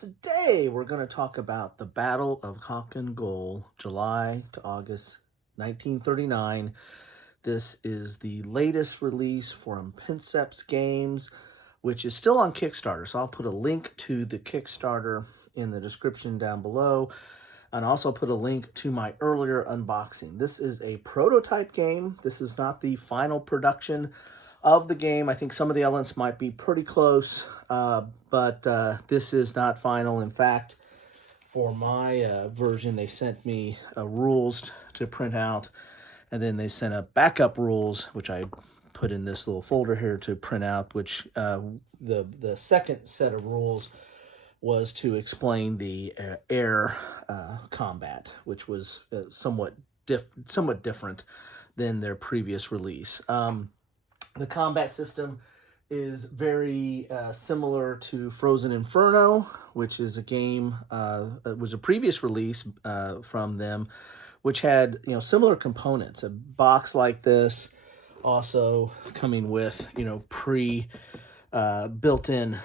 Today we're going to talk about the Battle of Khalkin Gol, July to August 1939. This is the latest release from Princeps Games, which is still on Kickstarter. So I'll put a link to the Kickstarter in the description down below, and also put a link to my earlier unboxing. This is a prototype game. This is not the final production of the game. I think some of the elements might be pretty close, but this is not final. In fact, for my version, they sent me rules to print out, and then they sent a backup rules, which I put in this little folder here to print out, which the second set of rules was to explain the air combat, which was somewhat different than their previous release. The combat system is very similar to Frozen Inferno, which is a game, it was a previous release from them, which had similar components. A box like this, also coming with built-in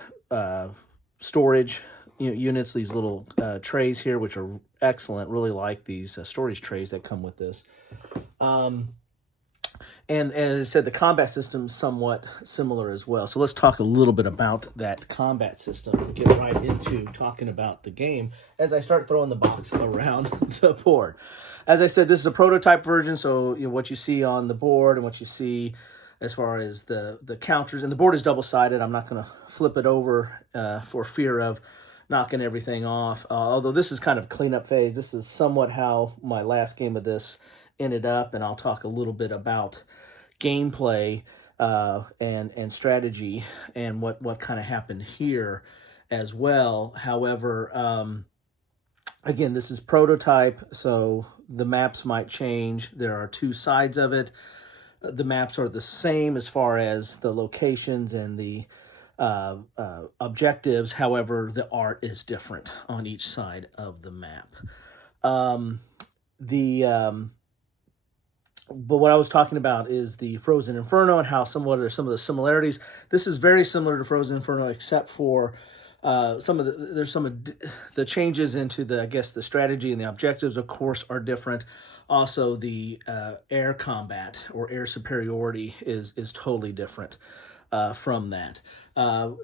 storage units. These little trays here, which are excellent. Really like these storage trays that come with this. And as I said, the combat system is somewhat similar as well. So let's talk a little bit about that combat system. Get right into talking about the game as I start throwing the box around the board. As I said, this is a prototype version, so what you see on the board and what you see as far as the counters, and the board is double-sided. I'm not going to flip it over for fear of knocking everything off. Although this is kind of cleanup phase. This is somewhat how my last game of this ended up, and I'll talk a little bit about gameplay and strategy and what kind of happened here as well. However, again, this is prototype, so the maps might change. There are two sides of it. The maps are the same as far as the locations and the objectives. However, the art is different on each side of the map. But what I was talking about is the Frozen Inferno and how somewhat are some of the similarities. This is very similar to Frozen Inferno, except for some of the changes into the strategy and the objectives, of course, are different. Also, the air combat or air superiority is totally different from that.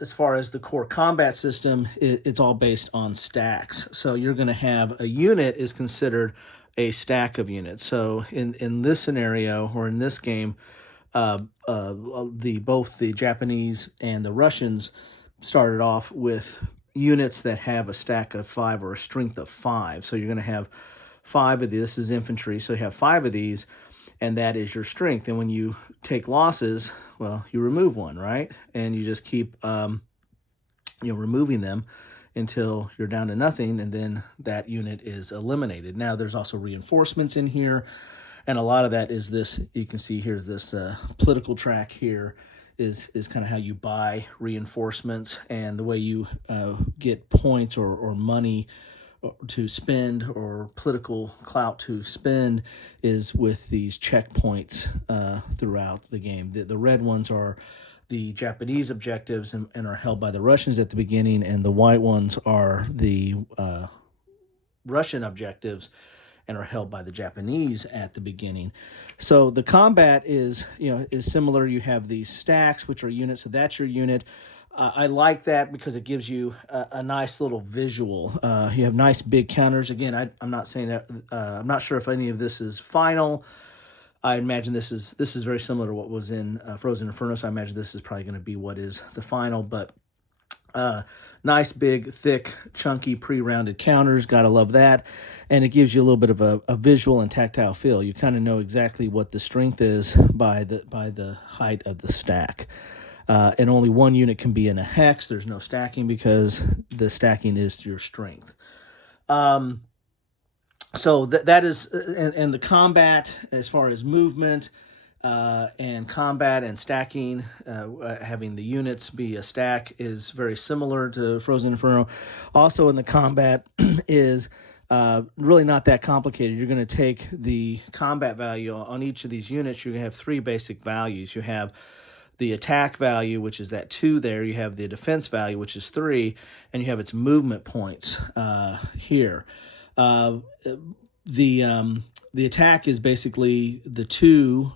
As far as the core combat system, it's all based on stacks. So you're going to have a unit is considered a stack of units. So in this scenario, or in this game, both the Japanese and the Russians started off with units that have a stack of 5 or a strength of 5. So you're going to have 5 of these. This is infantry, so you have 5 of these, and that is your strength. And when you take losses, well, you remove one, right? And you just keep removing them until you're down to nothing, and then that unit is eliminated. Now, there's also reinforcements in here, and a lot of that is this. You can see here's this political track here is kind of how you buy reinforcements, and the way you get points or money to spend, or political clout to spend, is with these checkpoints throughout the game. The red ones are the Japanese objectives and are held by the Russians at the beginning, and the white ones are the Russian objectives and are held by the Japanese at the beginning. So the combat is similar. You have these stacks, which are units, so that's your unit. I like that because it gives you a nice little visual. You have nice big counters. Again, I'm not saying that. I'm not sure if any of this is final. I imagine this is very similar to what was in Frozen Inferno, so I imagine this is probably going to be what is the final. But nice, big, thick, chunky, pre-rounded counters. Gotta love that. And it gives you a little bit of a visual and tactile feel. You kind of know exactly what the strength is by the height of the stack. And only one unit can be in a hex. There's no stacking because the stacking is your strength. So that is, and the combat, as far as movement and combat and stacking, having the units be a stack is very similar to Frozen Inferno. Also in the combat is really not that complicated. You're going to take the combat value on each of these units. You're going to have 3 basic values. You have the attack value, which is that 2 there. You have the defense value, which is 3, and you have its movement points here. The attack is basically the 2,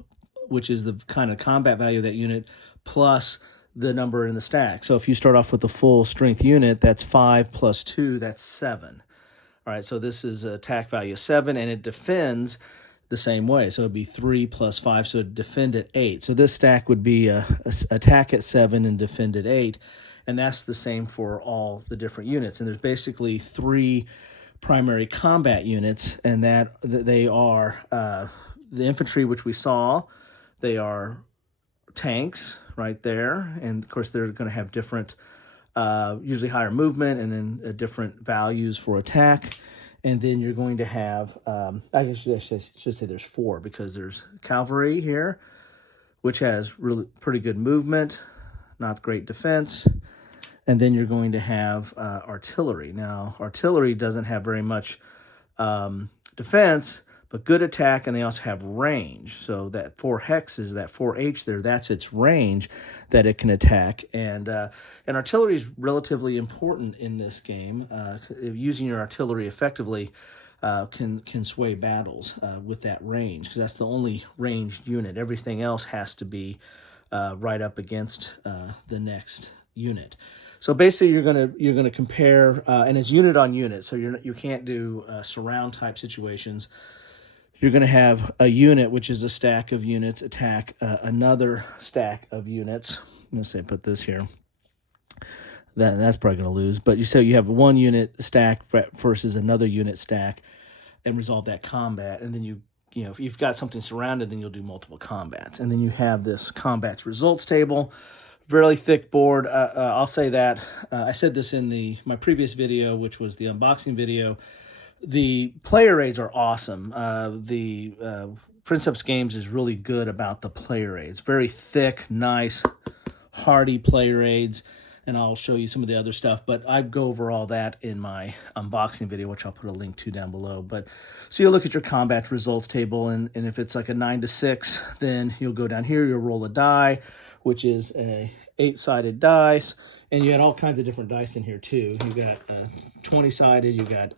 which is the kind of combat value of that unit, plus the number in the stack. So if you start off with a full strength unit, that's 5 plus 2, that's 7. All right, so this is attack value 7, and it defends the same way. So it'd be 3 plus 5, so it'd defend at 8. So this stack would be attack at 7 and defend at 8, and that's the same for all the different units. And there's basically 3 primary combat units, and that they are the infantry, which we saw. They are tanks right there, and of course they're going to have different, usually higher movement, and then different values for attack. And then you're going to have, I guess I should say there's 4, because there's cavalry here, which has really pretty good movement, not great defense. And then you're going to have artillery. Now, artillery doesn't have very much defense, but good attack, and they also have range. So that 4 hex is that 4H there, that's its range that it can attack. And artillery is relatively important in this game. Using your artillery effectively can sway battles with that range, because that's the only ranged unit. Everything else has to be right up against the next unit. So basically, you're gonna compare, and it's unit on unit. So you can't do surround type situations. You're going to have a unit, which is a stack of units, attack another stack of units. I'm going to say put this here. That's probably going to lose. But you have one unit stack versus another unit stack, and resolve that combat. And then you know if you've got something surrounded, then you'll do multiple combats. And then you have this combats results table. Really thick board. I'll say that. I said this in my previous video, which was the unboxing video. The player aids are awesome. The Princeps Games is really good about the player aids. Very thick, nice, hardy player aids. And I'll show you some of the other stuff. But I'd go over all that in my unboxing video, which I'll put a link to down below. But so you'll look at your combat results table. And if it's like a 9 to 6, then you'll go down here. You'll roll a die, which is a 8-sided dice. And you got all kinds of different dice in here, too. You got 20-sided. You got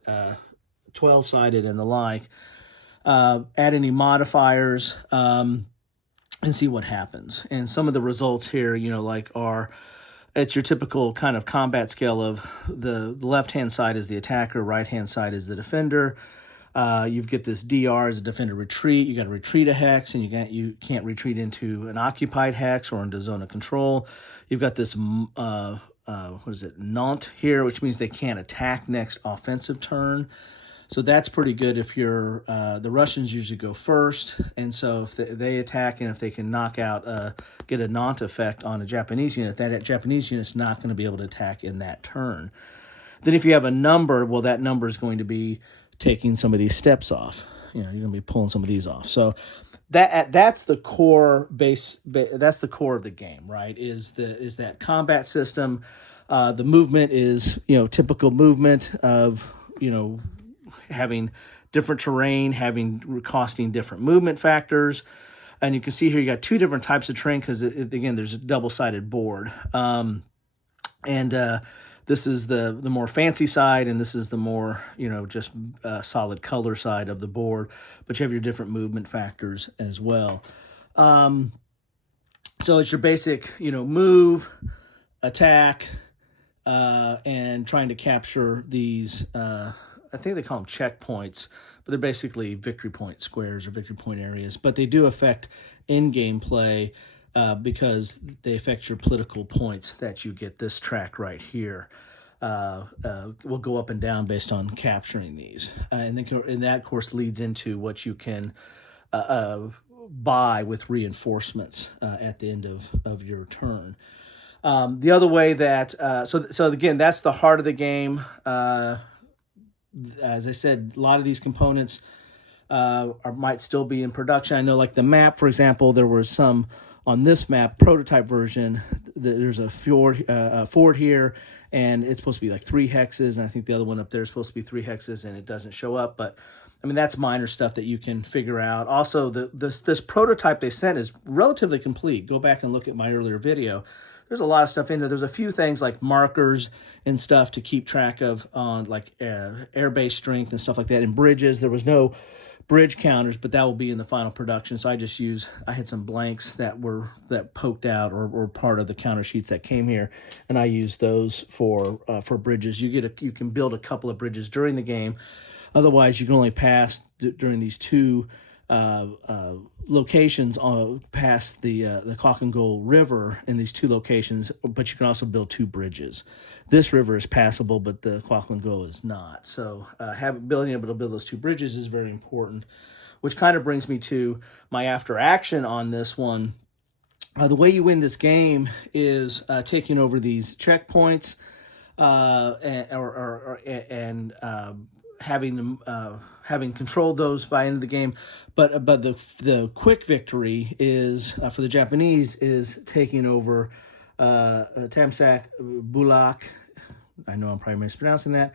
12-sided and the like. Add any modifiers and see what happens. And some of the results here, are it's your typical kind of combat scale of the left-hand side is the attacker, right-hand side is the defender. You get this DR as a defender retreat. You got to retreat a hex, and you can't retreat into an occupied hex or into zone of control. You've got this Nant here, which means they can't attack next offensive turn. So that's pretty good if you're, the Russians usually go first, and so if they attack, and if they can knock out, get a Nant effect on a Japanese unit, that Japanese unit's not going to be able to attack in that turn. Then if you have a number, well, that number is going to be taking some of these steps off. You're going to be pulling some of these off. So that's the core that's the core of the game, right? Is that combat system. The movement is, typical movement of, having different terrain, costing different movement factors. And you can see here you got 2 different types of terrain because, again, there's a double-sided board. This is the more fancy side, and this is the more, just solid color side of the board. But you have your different movement factors as well. So it's your basic, move, attack, and trying to capture these I think they call them checkpoints, but they're basically victory point squares or victory point areas. But they do affect in-game play because they affect your political points that you get. This track right here will go up and down based on capturing these. And that, of course, leads into what you can buy with reinforcements at the end of your turn. The other way that, so again, that's the heart of the game. As I said, a lot of these components might still be in production. I know, like the map, for example, there was some on this map, prototype version. There's a fort here, and it's supposed to be like 3 hexes, and I think the other one up there is supposed to be 3 hexes, and it doesn't show up. But I mean, that's minor stuff that you can figure out. Also, this prototype they sent is relatively complete. Go back and look at my earlier video. There's a lot of stuff in there. There's a few things like markers and stuff to keep track of on like airbase strength and stuff like that. In bridges, there was no bridge counters, but that will be in the final production. So I had some blanks that poked out or part of the counter sheets that came here, and I used those for bridges. You can build a couple of bridges during the game. Otherwise, you can only pass during these two locations past the Khalkin Gol River in these two locations, but you can also build two bridges. This river is passable, but the Khalkin Gol is not. So being able to build those two bridges is very important, which kind of brings me to my after action on this one. The way you win this game is taking over these checkpoints and having controlled those by end of the game, but the quick victory is for the Japanese is taking over Tamsak Bulak. I know I'm probably mispronouncing that,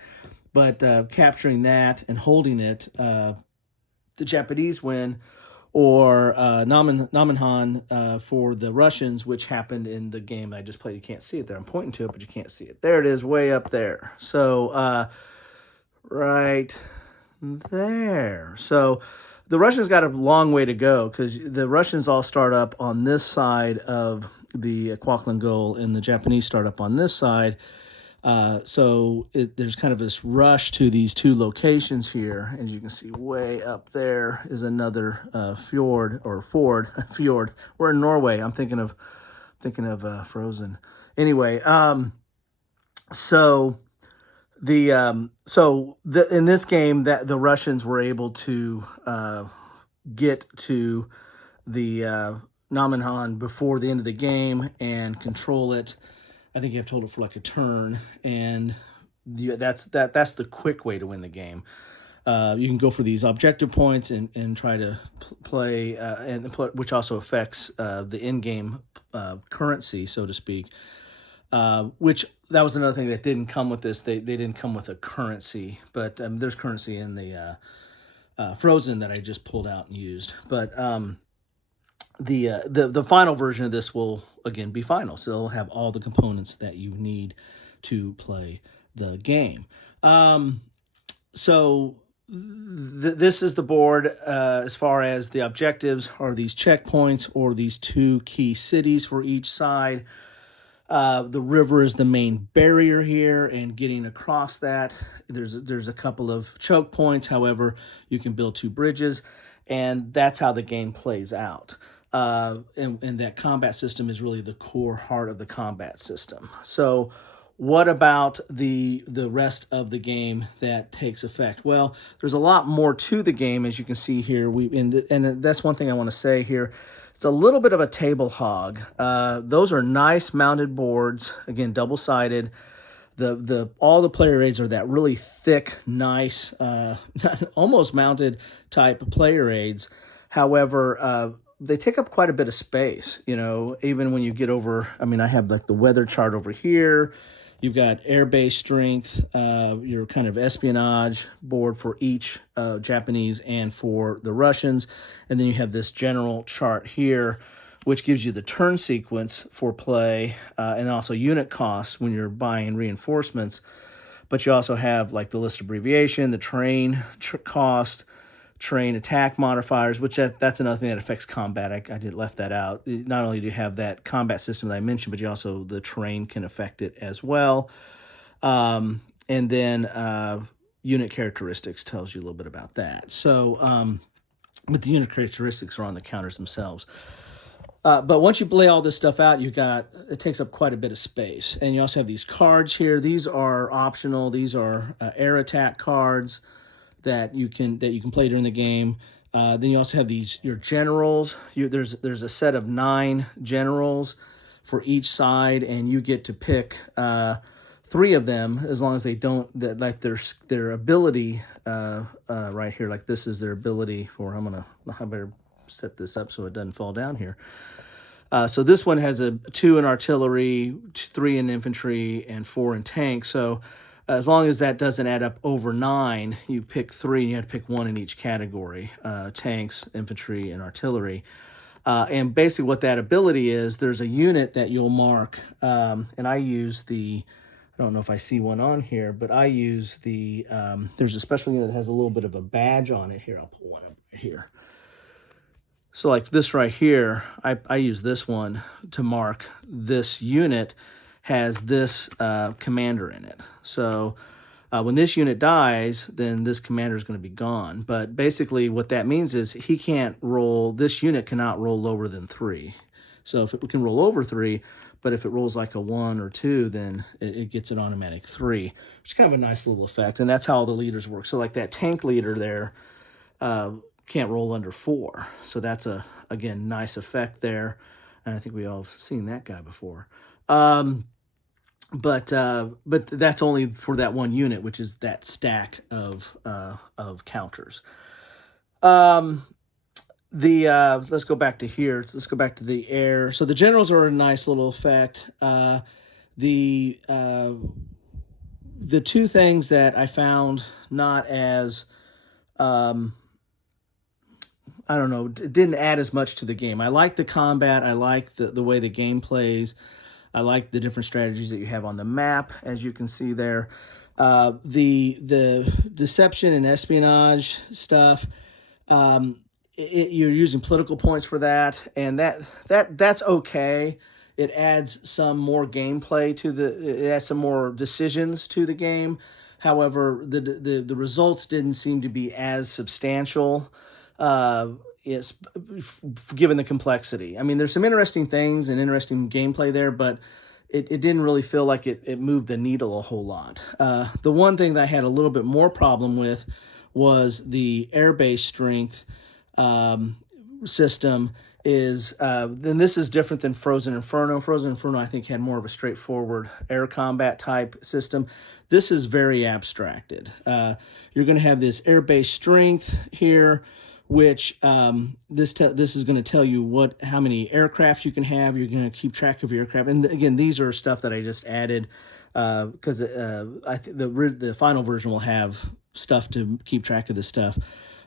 but capturing that and holding it, the Japanese win, or Namenhan for the Russians, which happened in the game I just played. You can't see it there. I'm pointing to it, but you can't see it. There it is, way up there. So right there. So the Russians got a long way to go, because the Russians all start up on this side of the Khalkin Gol, and the Japanese start up on this side. So there's kind of this rush to these two locations here. As you can see, way up there is another fjord. Fjord. We're in Norway. I'm thinking of Frozen. Anyway, in this game, that the Russians were able to get to the Namenhan before the end of the game and control it. I think you have to hold it for like a turn, and that's the quick way to win the game. You can go for these objective points and try to play, which also affects the in-game currency, so to speak. Which that was another thing that didn't come with this. They didn't come with a currency, but there's currency in the Frozen that I just pulled out and used. But the final version of this will again be final, so it'll have all the components that you need to play the game. This is the board as far as the objectives are these checkpoints or these two key cities for each side. The river is the main barrier here, and getting across that, there's a couple of choke points. However, you can build two bridges, and that's how the game plays out. And that combat system is really the core heart of the combat system. So what about the rest of the game that takes effect? Well, there's a lot more to the game, as you can see here. And that's one thing I want to say here. It's a little bit of a table hog. Those are nice mounted boards, again, double-sided. All the player aids are that really thick, nice, almost mounted type player aids. However, they take up quite a bit of space, even when you get over. I mean, I have like the weather chart over here. You've got airbase strength, your kind of espionage board for each Japanese and for the Russians. And then you have this general chart here, which gives you the turn sequence for play, and also unit costs when you're buying reinforcements. But you also have like the list abbreviation, the train cost, train attack modifiers, which that's another thing that affects combat. I left that out. Not only do you have that combat system that I mentioned, but you also, the train can affect it as well. And then unit characteristics tells you a little bit about that. So, but the unit characteristics are on the counters themselves. But once you lay all this stuff out, it takes up quite a bit of space. And you also have these cards here. These are optional. These are air attack cards that you can play during the game. Then you also have your generals. There's a set of 9 generals for each side, and you get to pick 3 of them, as long as they don't, like their ability right here, like this is their ability for. I better set this up so it doesn't fall down here. So this one has a 2 in artillery, 3 in infantry, and 4 in tank. So as long as that doesn't add up over 9, you pick 3, and you have to pick 1 in each category, tanks, infantry, and artillery. And basically what that ability is, there's a unit that you'll mark, and I use the, I don't know if I see one on here, but I use the, there's a special unit that has a little bit of a badge on it. Here, I'll pull one up right here. So like this right here, I use this one to mark this unit has this commander in it. So when this unit dies, then this commander is going to be gone. But basically what that means is he can't roll, this unit cannot roll lower than 3. So if it can roll over 3, but if it rolls like a 1 or 2, then it gets an automatic 3, which is kind of a nice little effect. And that's how all the leaders work. So like that tank leader there can't roll under 4. So that's a, again, nice effect there. And I think we all have seen that guy before. But that's only for that one unit, which is that stack of counters. Let's go back to here. Let's go back to the air. So the generals are a nice little effect. The two things that I found not as, I don't know, it didn't add as much to the game. I like the combat. I like the way the game plays. I like the different strategies that you have on the map, as you can see there. The deception and espionage stuff, you're using political points for that, and that's okay. It adds some more gameplay to it adds some more decisions to the game. However, the results didn't seem to be as substantial. Is given the complexity. I mean, there's some interesting things and interesting gameplay there, but it didn't really feel like it moved the needle a whole lot. The one thing that I had a little bit more problem with was the airbase strength system. Then this is different than Frozen Inferno. Frozen Inferno, I think, had more of a straightforward air combat type system. This is very abstracted. You're going to have this airbase strength here, which this is going to tell you how many aircraft you can have. You're going to keep track of your aircraft. And again, these are stuff that I just added because I think the final version will have stuff to keep track of this stuff.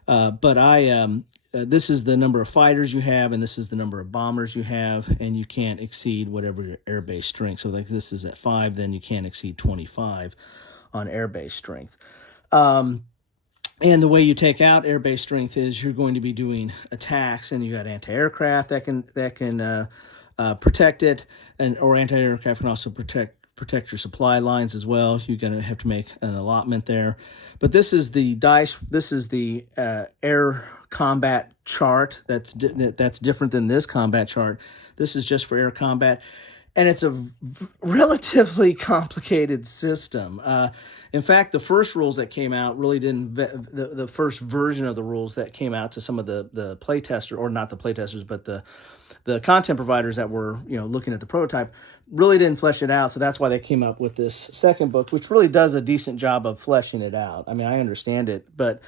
But this is the number of fighters you have, and this is the number of bombers you have, and you can't exceed whatever your airbase strength. So like this is at 5, then you can't exceed 25 on airbase strength. And the way you take out airbase strength is you're going to be doing attacks, and you got anti-aircraft that can protect it, or anti-aircraft can also protect your supply lines as well. You're going to have to make an allotment there. But this is the dice. This is the air combat chart. That's different than this combat chart. This is just for air combat. And it's a relatively complicated system. In fact, the first rules that came out really didn't, the first version of the rules that came out to some of the playtesters, or not the playtesters, but the content providers that were looking at the prototype, really didn't flesh it out. So that's why they came up with this second book, which really does a decent job of fleshing it out. I mean, I understand it, but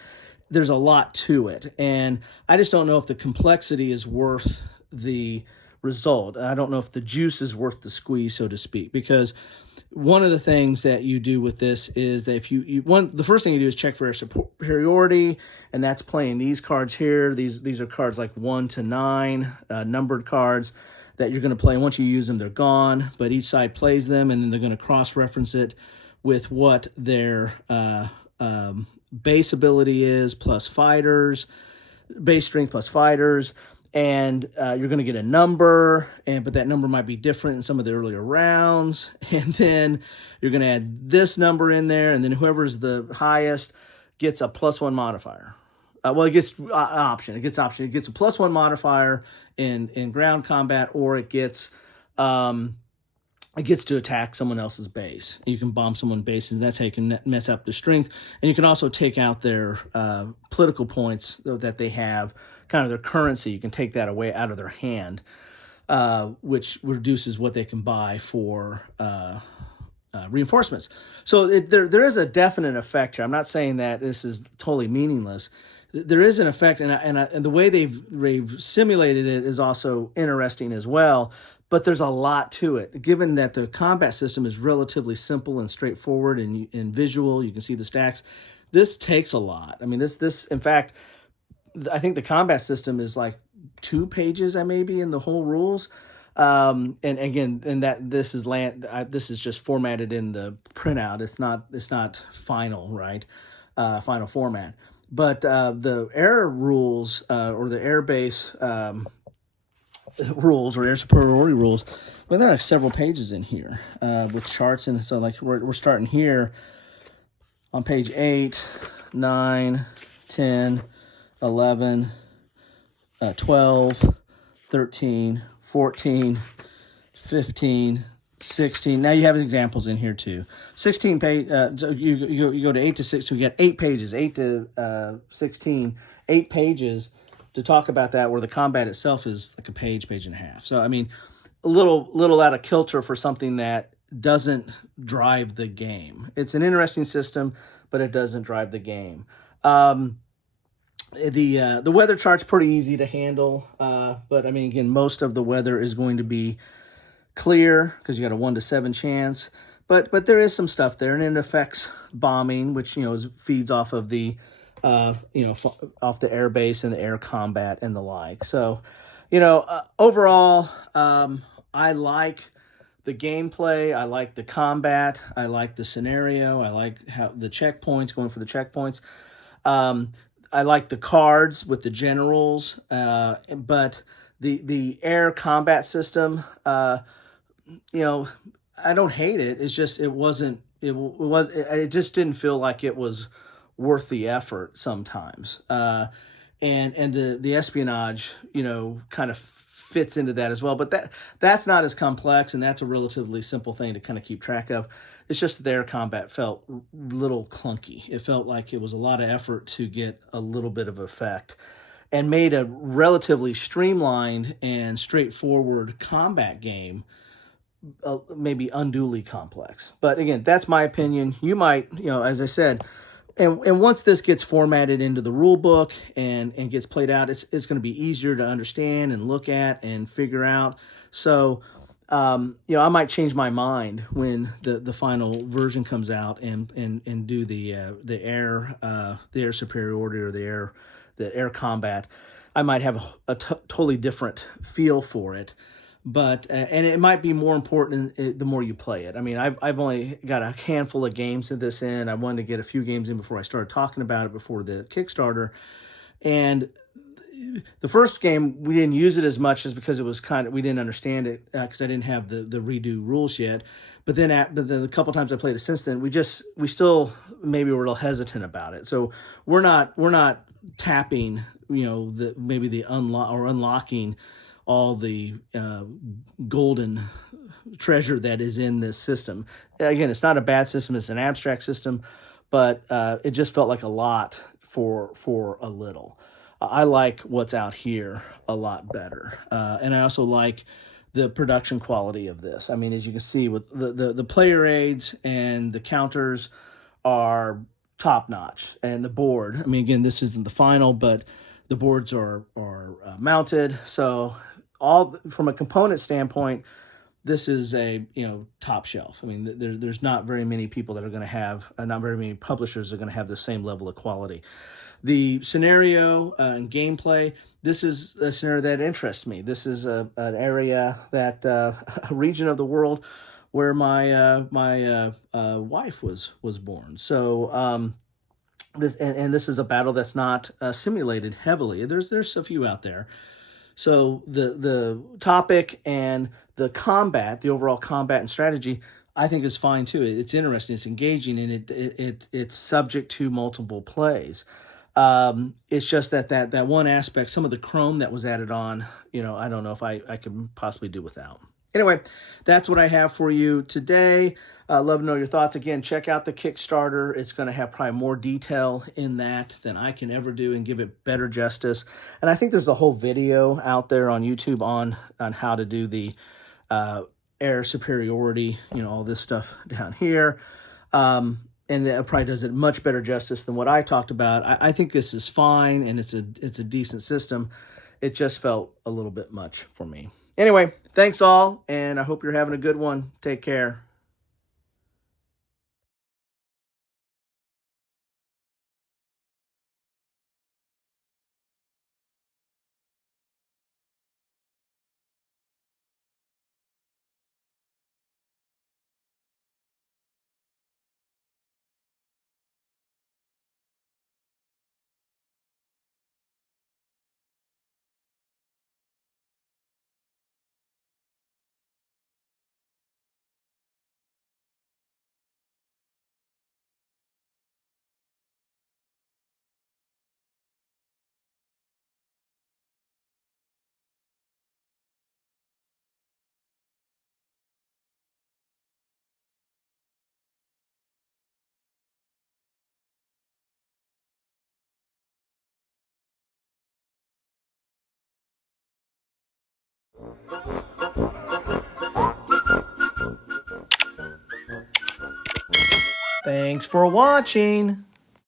there's a lot to it. And I just don't know if the complexity is worth the result. I don't know if the juice is worth the squeeze, so to speak, because one of the things that you do with this is that if the first thing you do is check for air superiority, and that's playing these cards here. These are cards like 1 to 9, numbered cards that you're going to play. And once you use them, they're gone, but each side plays them, and then they're going to cross-reference it with what their base ability is plus fighters, base strength plus fighters. And you're going to get a number, but that number might be different in some of the earlier rounds. And then you're going to add this number in there, and then whoever's the highest gets a +1 modifier. It gets option. It gets option. It gets a +1 modifier in ground combat, or it gets to attack someone else's base. You can bomb someone's bases, and that's how you can mess up the strength. And you can also take out their political points that they have, kind of their currency. You can take that away out of their hand, which reduces what they can buy for reinforcements. So there is a definite effect here. I'm not saying that this is totally meaningless. There is an effect, and the way they've simulated it is also interesting as well. but there's a lot to it. Given that the combat system is relatively simple and straightforward and visual, you can see the stacks. This takes a lot. I mean, this in fact, I think the combat system is like 2 pages, maybe, in the whole rules. And again, and that this is just formatted in the printout. It's not final, right? Final format. But the air rules or the air base rules or air superiority rules, well, there are several pages in here with charts. And so like we're starting here on page 8, 9, 10, 11, 12, 13, 14, 15, 16. Now you have examples in here too. 16 page. So you go to 8 to 6. So we got 8 pages, 8 to 16, 8 pages to talk about that. Where the combat itself is like a page and a half. So I mean, a little out of kilter for something that doesn't drive the game. It's an interesting system, but it doesn't drive the game. The weather chart's pretty easy to handle, but I mean, again, most of the weather is going to be clear because you got a 1 to 7 chance. But there is some stuff there, and it affects bombing, which feeds off of the off the air base and the air combat and the like. So, overall, I like the gameplay. I like the combat. I like the scenario. I like how the checkpoints, going for the checkpoints. I like the cards with the generals, but the air combat system, I don't hate it. It's just it just didn't feel like it was worth the effort sometimes. And the espionage, kind of fits into that as well. But that's not as complex, and that's a relatively simple thing to kind of keep track of. It's just that their combat felt a little clunky. It felt like it was a lot of effort to get a little bit of effect, and made a relatively streamlined and straightforward combat game maybe unduly complex. But again, that's my opinion. You might, as I said, and once this gets formatted into the rule book and gets played out, it's going to be easier to understand and look at and figure out. So, I might change my mind when the final version comes out and do the air superiority or the air combat. I might have a totally different feel for it. But and it might be more important the more you play it. I mean, I've only got a handful of games of this in. I wanted to get a few games in before I started talking about it before the Kickstarter. And the first game, we didn't use it as much as because it was we didn't understand it because I didn't have the redo rules yet. But then a couple times I played it since then, we still maybe were a little hesitant about it. So we're not tapping, the unlocking all the golden treasure that is in this system. Again, it's not a bad system. It's an abstract system, but it just felt like a lot for a little. I like what's out here a lot better. And I also like the production quality of this. I mean, as you can see, with the player aids and the counters are top notch. And the board, I mean, again, this isn't the final, but the boards are mounted. So all from a component standpoint, this is a top shelf. I mean, there's not very many people that are going to have, not very many publishers are going to have the same level of quality. The scenario and gameplay, this is a scenario that interests me. This is an area that a region of the world where my wife was born. So this is a battle that's not simulated heavily. There's a few out there. So the topic and the combat, the overall combat and strategy, I think is fine too. It's interesting, it's engaging, and it's subject to multiple plays. It's just that one aspect, some of the chrome that was added on, I don't know if I can possibly do without. Anyway, that's what I have for you today. Love to know your thoughts. Again, check out the Kickstarter. It's going to have probably more detail in that than I can ever do and give it better justice. And I think there's a whole video out there on YouTube on how to do the air superiority, all this stuff down here. And that probably does it much better justice than what I talked about. I think this is fine, and it's a decent system. it just felt a little bit much for me. Anyway, thanks all, and I hope you're having a good one. Take care. Thanks for watching.